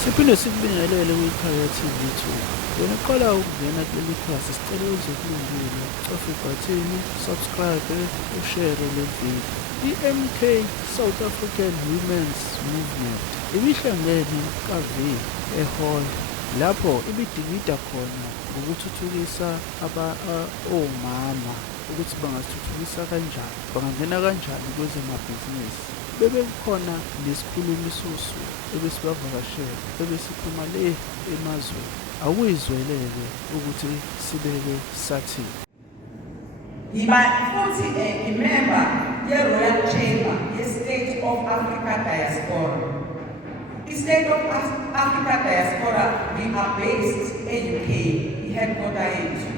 Siphinde sikubingelele kwikhaya TV2. Wena qala ukungena kuleli khasi sicela uze kulungile ucofe ibhathini, subscribe, ushare le video. I-MK South African Women's Movement ibihlangene kaVi eHall lapho ibidikida khona ngokuthuthukisa omama ukuthi bangathuthukisa kanjani, bangangena kanjani kwezemabhizinisi. Bebekhona nesikhulumi susu ebesibavakashela ebesiphuma le emazweni. Awuyizweleke ukuthi sibeke sathini. Yiba futhi imember ye-Royal Chamber ye-State of Africa Diaspora. I-State of Africa Diaspora we are based e-UK, i-headquarter yethu.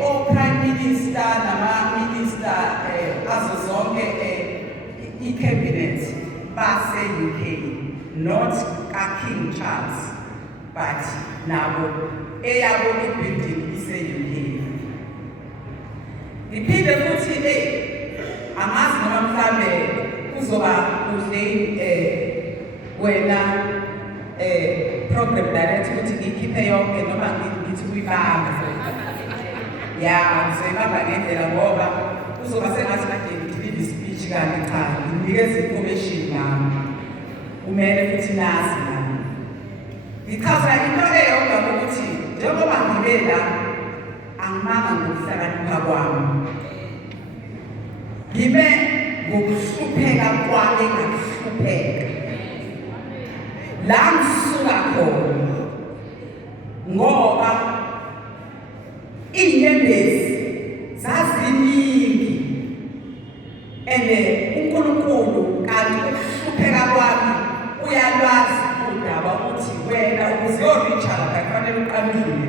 O-Prime Minister nama-Minister azo zonke i-cabinet base-UK, not ka-King Charles, but nabo eyabo i-building ise-UK. Ngiphinde futhi amazi noma mhlambe kuzoba kuhle wena program director ukuthi ngikhiphe yonke noma ngithi uyibamba. Ya, ngizoyibamba ngendlela ngoba kuzoba sengathi kade ngideliver speech kanti cha, nginikeza information nami. Kumele futhi nazi nami. Ngichaza into eyodwa ukuthi njengoba ngibe la angimanga ngokuhlakanipha kwami. Ngibe ngokuhlupheka kwami ngakuhlupheka. La ngisuka khona ngoba inyembezi zaziningi uNkulunkulu kanti ukuhlupheka kwami uyalwazi udaba ukuthi wena ukuze uyoricha la kufanele uqamdlule.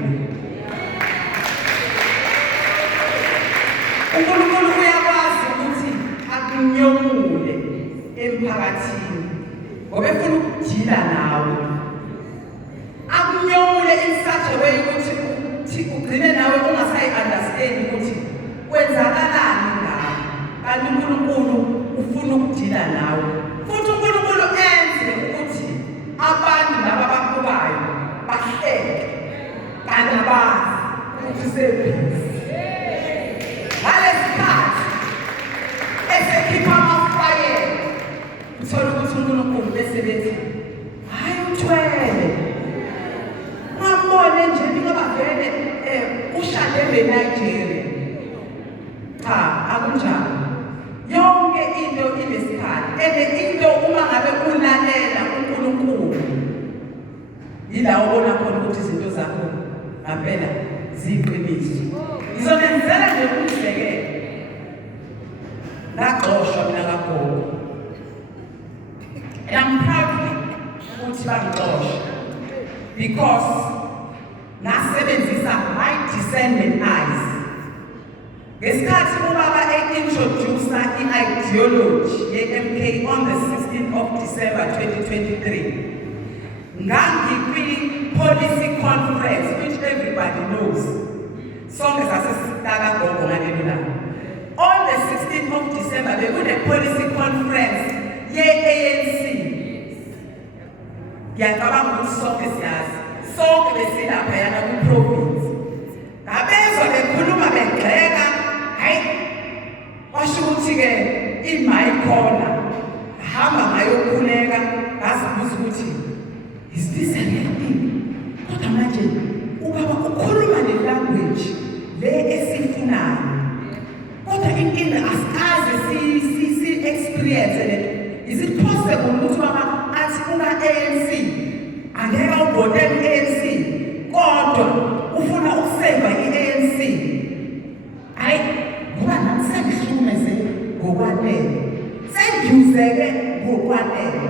uNkulunkulu uyakwazi ukuthi akunyomule emphakathini ngoba efuna ukudila nawe. Akunyomule in such a way ukuthi ugcine nawe ungasayi-understand ukuthi kwenzakalani ngawe. Kanti uNkulunkulu ufuna ukudila nawe. Futhi uNkulunkulu enze ukuthi abantu laba abakubayo bahleke kanti abazi ukuthi usebhizi. Ngalesikhathi esekhipha amafayela uthola ukuthi uNkulunkulu bese bethi hayi uthwele ngambone nje ngoba vele ushade eNigeria. Cha, akunjalo. Yonke into inesikhathi into uma ngabe ulalela uNkulunkulu yila ubona khona ukuthi izinto zakho ngampela ziyiqiniso. Ngizonenzela nje umzekelo. Ngaxoshwa mina kagogo. And I'm proud ukuthi bangixosha because ngasebenzisa my discernment eyes. Ngesikhathi ubaba introduce i-ideology ye-MK on the 16th of December 2023. Ngangikwi-policy conference which everybody knows. Sonke sasesitaka gogo ngalelo langa. On the 16th of December, they were a policy conference ye-ANC. Ngiyacabanga ukuthi sonke siyazi. Sonke besilapha yana ku-province. Ngabezwa bekhuluma begxeka, hayi, washo ukuthi-ke in my corner, hamba ngayokhuleka, ngazibuza ukuthi, is this a real thing? Kodwa manje, ubaba ukhuluma ne-language le esifunayo. Kodwa inkinga asikaze si-experience le. Is it possible ukuthi ubaba athi una-ANC angeke awubhotele i-ANC kodwa ufuna ukuseva i-ANC? Hayi, ngoba nami sengihlukumeze ngokwanele, sengiwuzeke ngokwanele.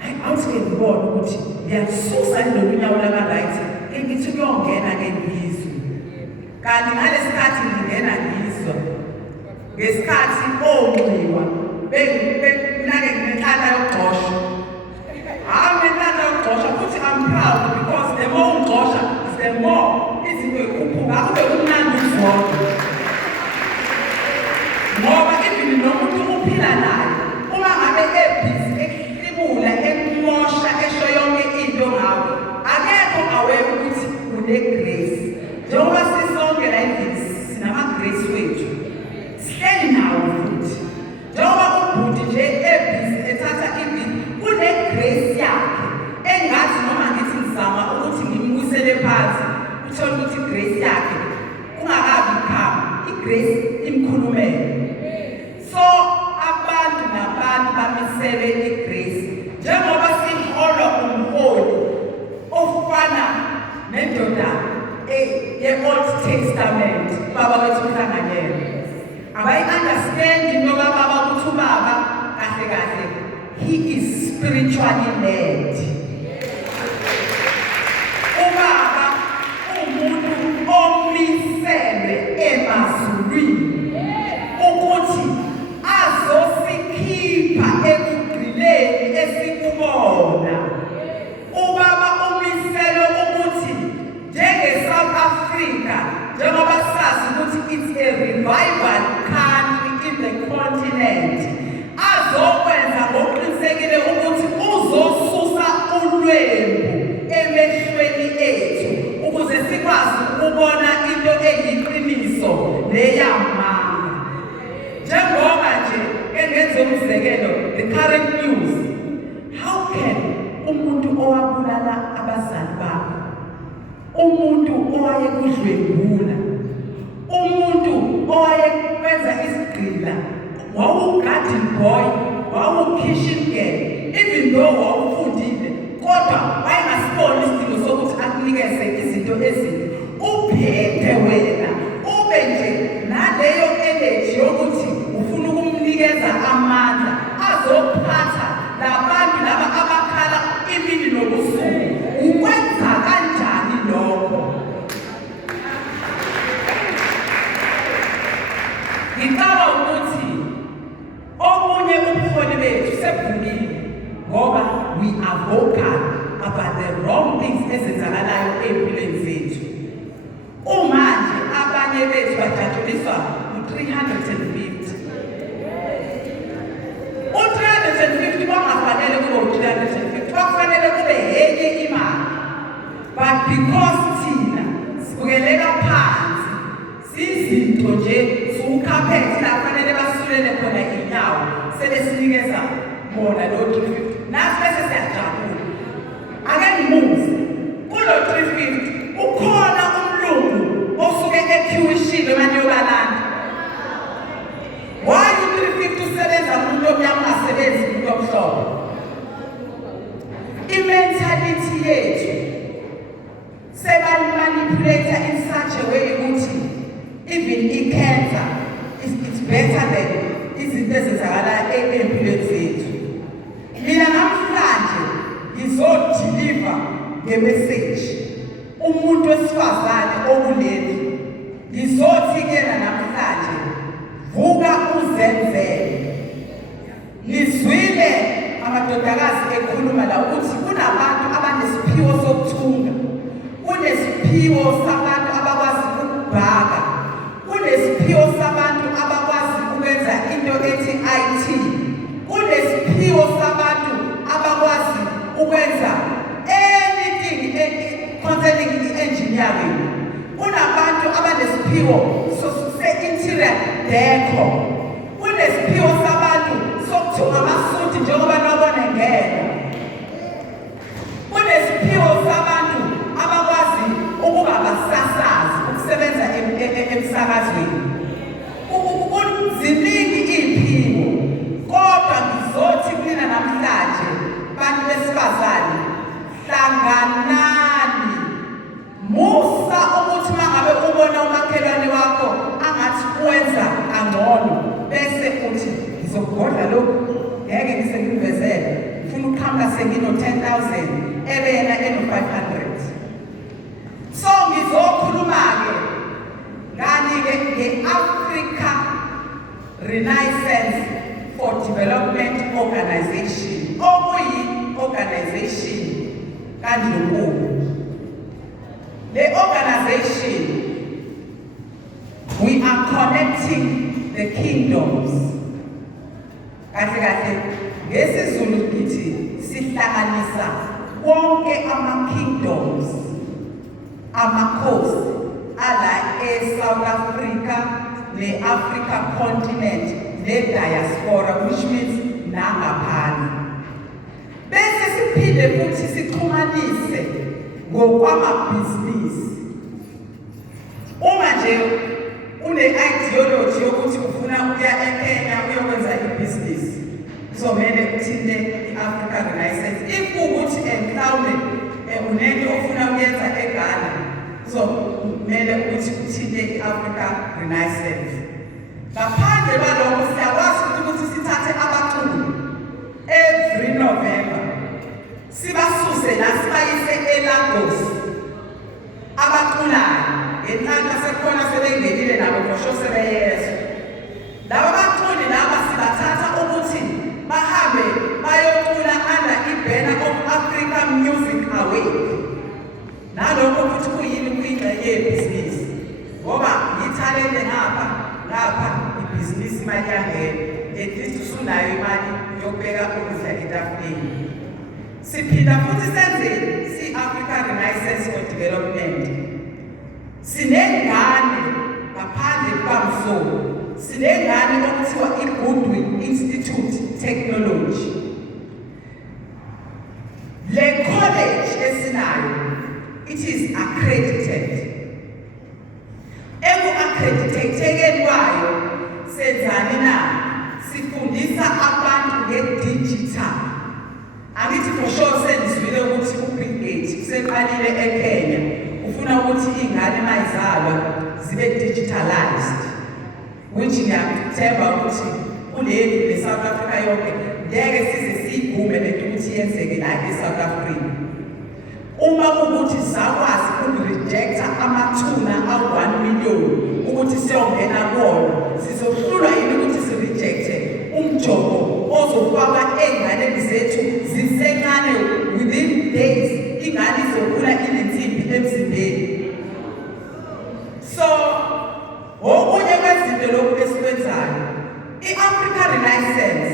Hayi, awuthi-ke ngibone ukuthi ngiyasusa lelo unyawo laka-right ngithi kuyongena-ke ngizwe. Kanti ngalesikhathi ngingena ngizwa ngesikhathi onxiwa benake ngenhlala yokugxoshwa. Hayi ngenhlala yokugxoshwa futhi I'm proud because the more ungixosha the more izinto yikhuphuka akube kumnandi ukuzona. Ngoba even nomuntu uphila naye uma ngabe ebhizi ekuhlibula ekumosha esho yonke une-grace. Njengoba sisonke la endlini sinama-grace wethu. Sihleli nawo futhi. Njengoba ubhuti nje ebhizi ethatha ibhizi, une-grace yakhe. Engathi noma ngithi ngizama ukuthi ngimwisele phansi, uthole ukuthi i-grace yakhe ungakabi ikhama, i-grace imkhulumele. So abantu nabantu bamisele i-grace. Njengoba siholwa umholi ofana nendoda ye-Old Testament, baba wethu uhlanganyela. Abayi-understand njengoba baba ukuthi ubaba kahle kahle he is spiritually led. Ubaba umuntu omiselwe emazulwini ukuthi azosikhipha ekugqileni esikubona. Ubaba umiselwe ukuthi njenge-South Africa, njengoba sazi ukuthi it's a revival country in the continent, azokwenza ngokuqinisekile ukuthi uzosusa ulwembu emehlweni ethu ukuze sikwazi ukubona into eyiqiniso neyamanga. Njengoba nje engenze umzekelo, the current news, how can umuntu owabulala abazali bakhe, umuntu owayekudlwengula, umuntu owayekwenza isigqila, wawugarden boy, wawukitchen girl, even though wawufundile, kodwa wayengasiboni isidingo sokuthi akunikeze izinto ezinhle, uphinde wena ube nje naleyo energy yokuthi ufuna ukumnikeza amandla azophatha labantu laba abakhala imini nobusuku. Ukwenza kanjani lokho? Ngicaba ukuthi omunye ubuholi bethu sebhulile ngoba we are vocal about the wrong things ezenzakalayo empilweni zethu. Umanje abanye bethu bajatshuliswa u-350. U-350 bangafanele kube u-350, bakufanele kube yenye imali. But because thina sibukeleka phansi, sizinto nje siwukhaphethi la kufanele basulele khona inyawo, sebesinikeza bona lo 350. Nathi bese siyajabula. Ake ngimuze kulo 350 ukhona umlungu osuke ekhiwishile emanyobalanda. Why 350 usebenza kumuntu omnyama ungasebenzi kumuntu omhlophe? I-mentality yethu sebamanipulator in such a way ukuthi even i-cancer it's better than izinto ezenzakala empilweni zethu. Mina namhlanje ngizodeliver nge-message umuntu wesifazane okuleli. Ngizothi kena namhlanje vuka uzenzele. Nizwile amadodakazi ekhuluma la ukuthi kunabantu abanesiphiwo sokuthunga, kunesiphiwo sabantu abakwazi ukubhaka, kunesiphiwo sabantu abakwazi ukwenza into ethi IT, kunesiphiwo sabantu abakwazi ukwenza anything concerning engineering, kunabantu abanesiphiwo se-interior decor, kunesiphiwo sabantu sokuthunga amasuti njengoba nabona ngena, kunesiphiwo sabantu abakwazi ukuba basasazi, ukusebenza emsakazweni. Ziningi iy'phiwo, kodwa ngizothi kumina namhlanje bantu besifazane, hlanganani. Musa ukuthi mangabe ubona umakhelwane wakho angathi wenza kangcono bese uthi ngizogodla lokhu, ngeke ngisekuvezele, ngifuna ukuqhamuka sengino-10,000 ebena eno-500. So ngizokhuluma-ke ngani-ke nge-Africa Renaissance for Development Organization, okuyi-organization kaNdlunkulu. The organization, we are connecting the kingdoms. Kahle kahle ngesizulu ngithi sihlanganisa wonke ama-kingdoms amakhosi ala eSouth Africa ne-Africa continent ne-diaspora, which means nangaphandle. Bese siphinde futhi sixhumanise ngokwamabhizinisi. Uma nje une-ideology yokuthi ufuna ukuya eKenya uyokwenza ibhizinisi, kuzomele uthinte i-Africa Renaissance. If ukuthi mhlawumbe unento ofuna ukuyenza eGhana, kuzomele ukuthi uthinte i-Africa Renaissance. Ngaphandle kwalokho siyakwazi ukuthi sithathe abaculi every November sibasuse la sibayise eLagos abaculayo ngenhlanhla sekhona sebengenile nabo ngosho sebeyezwa. Laba baculi laba sibathatha ukuthi bahambe bayocula under i-banner of African Music Awake. Nalokho futhi kuyini kuyingxenye yebhizinisi ngoba yithalente ngapha ibhizinisi imali yangena, at least usunayo imali yokubeka ukudla etafuleni. Siphinda futhi senze si-Africa Renaissance for Development. Sinengane ngaphandle kukamsolo, sinengane okuthiwa i-Goodwill Institute Technology. Le college esinayo, it is accredited. Eku-accredited kwayo senzani na? Sifundisa abantu nge-digital. Angithi for sure senzile ukuthi uBill Gates useqalile eKenya ufuna ukuthi ingane mayizalwa zibe digitalized, which ngiyathemba ukuthi kuleli leSouth Africa yonke ngeke size siyigume lento ukuthi yenzeke la eSouth Africa. Uma ukuthi sakwazi ukurejecta amathuna awu-1 million ukuthi siyongena kuwona, sizohlulwa yini ukuthi sirejecte umjovo ozofakwa ey'nganeni zethu zisencane within days ingane izokhula inensimbi emzimbeni. So okunye kwezinto lokhu esikwenzayo, i-Africa Renaissance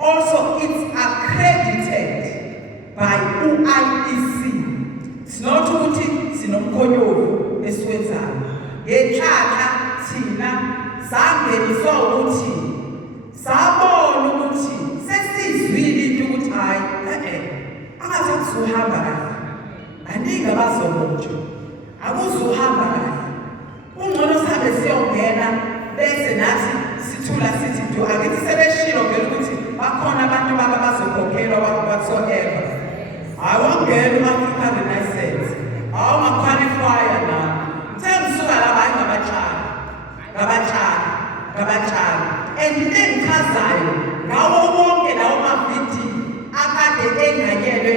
also it's accredited by UIEC. It's not ukuthi sinomkhonyovu esiwenzayo. Ngenhlanhla thina sangeniswa ukuthi sabona ukuthi sesizwile into ukuthi hayi angathi akuzuhamba kahle, aningi abazobotshwa, akuzuhamba kahle, ungcono sabe siyongena bese nathi sithula sithi do. Akithi sebeshilo vele ukuthi bakhona abantu abazokhokhelwa whatsoever. Awangena u-Africa Renaissance awungaqualifya na sengisuka laba ngabantshali and engichazayo ngawo wonke lawo mavidiyo akade enganyelwe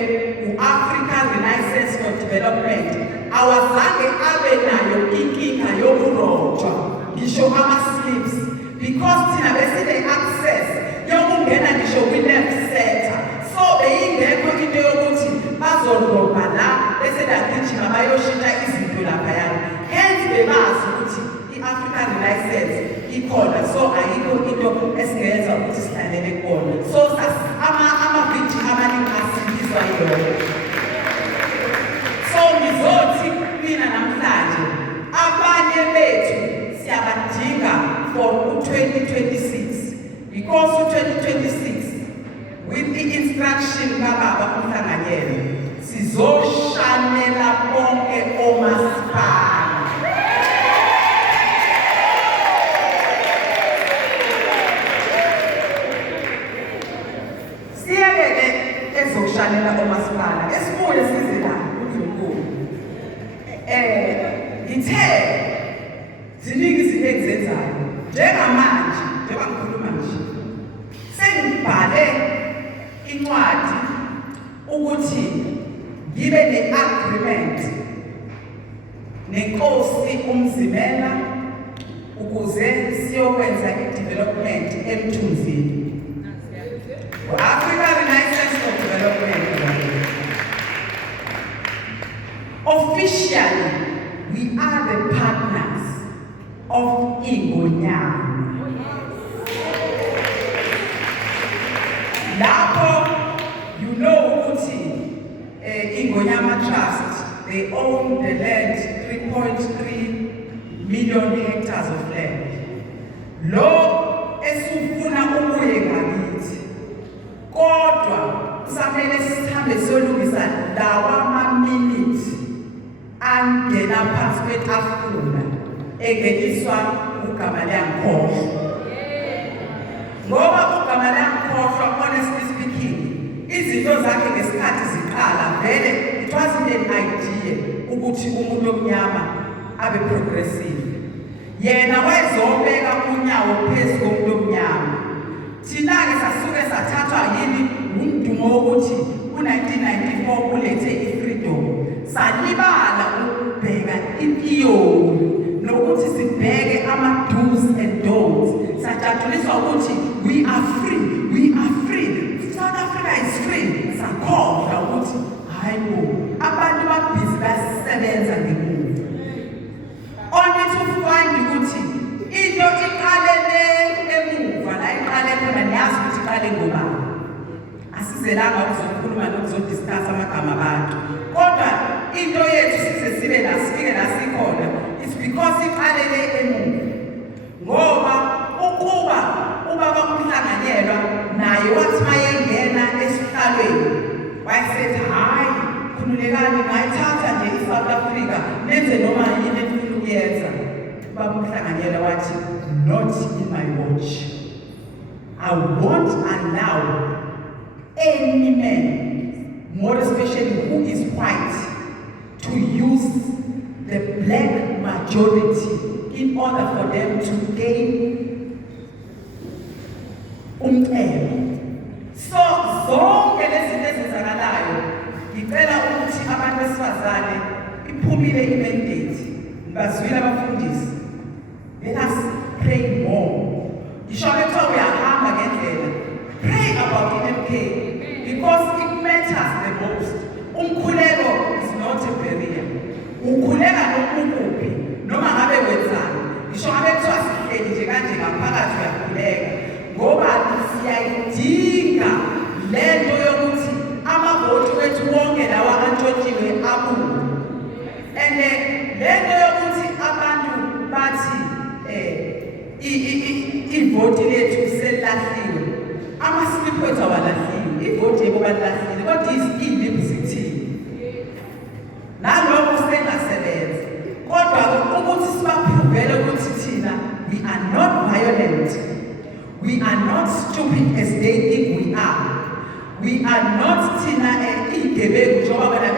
u-Africa Renaissance for Development awazange abe nayo inkinga yokurojwa ngisho ama-slips, because thina besine-access yokungena ngisho kwi-left center. So beyingekho into yokuthi bazorobha la bese bagijima bayoshintsha izinto laphayana. Hence bebazi ukuthi i-Africa Renaissance ikhona, so ayikho into esingenza ukuthi silalele khona. So ama-video amaningi asindiswa yona. So ngizothi mina namhlanje abanye bethu siyabadinga for u-2026, because u-2026 with the-instruction kababa uMhlanganyelo sizoshanela bonke omasipala. Siyeke ezokushanela omasipala esibuye size la uNdlunkulu. Ngithe ziningi izinto engizenzayo njengamanje, njengoba ngikhuluma nje sengibhale incwadi ukuthi ngibe ne-agreement nenkosi uMzimela ukuze siyokwenza i-development eMthunzini. Africa Renaissance for Development. Officially, we are the partners of Ingonyama. Lapho you know ukuthi Ingonyama Trust they own the land, 3.3 million hectares of land. Lo esufuna ubuye ngakithi. Kodwa kusamele sihambe siyolungisa lawa ama-minutes angena phansi kwetafula engeniswa ugama liyankhohlwa. Ngoba ugama liyankhohlwa, honestly speaking, izinto zakhe ngesikhathi ziqala vele it wasn't an idea ukuthi umuntu omnyama abe progressive. Yena wayezobeka unyawo phezu komuntu omnyama. Thina-ke sasuke sathathwa yini umdumo wokuthi u-1994 kulethe i-freedom. Salibala ukubheka ithiyori nokuthi sibheke ama-do's and don'ts. Sajatshuliswa ukuthi we are free, we are free. South Africa is free. Sakhohlwa ukuthi hayi bo abantu babhizi basebenza ngemuva. Only to find ukuthi into iqalele emuva la iqale khona niyazi ukuthi iqale ngobani. Asizelanga ukuzokhuluma nokuzodiscuss amagama abantu. Kodwa into yethu size sibe la sifike la sikhona it's because iqalele emuva. Ngoba ukuba ubaba uMhlanganyelwa naye wathi mayengena esihlalweni wayesethi hayi khululekani ngayithatha nje iSouth Africa nenze noma yini efuna ukuyenza. Ubaba uMhlanganyelwa wathi not in my watch. I won't allow any man, more especially who is white, to use the black majority in order for them to gain umthelo. So zonke lezi zinto ezenzakalayo ngicela ukuthi abantu besifazane iphumile imandate bazwile abafundisi. Let us pray more. Ngisho bekuthiwa uyahamba ngendlela, pray about MK because it matters the most. Umkhuleko is not a barrier. Ukhuleka nokuphi noma ngabe wenzani. Ngisho ngabe kuthiwa sihleli nje kanje ngaphakathi uyakhuleka ngoba siyayidinga lento yokuthi amavoti wethu wonke lawa antshontshiwe abuye. And lento yokuthi abantu bathi ivoti lethu selahliwe. Ama-slip wethu awalahliwe, ivoti yebo balahlile, kodwa iziliphu zithini. Nalokho sengasebenza. Kodwa ukuthi sibaphuvele ukuthi thina we are not violent. We are not stupid as they think we are. We are not thina igebengu njengoba bona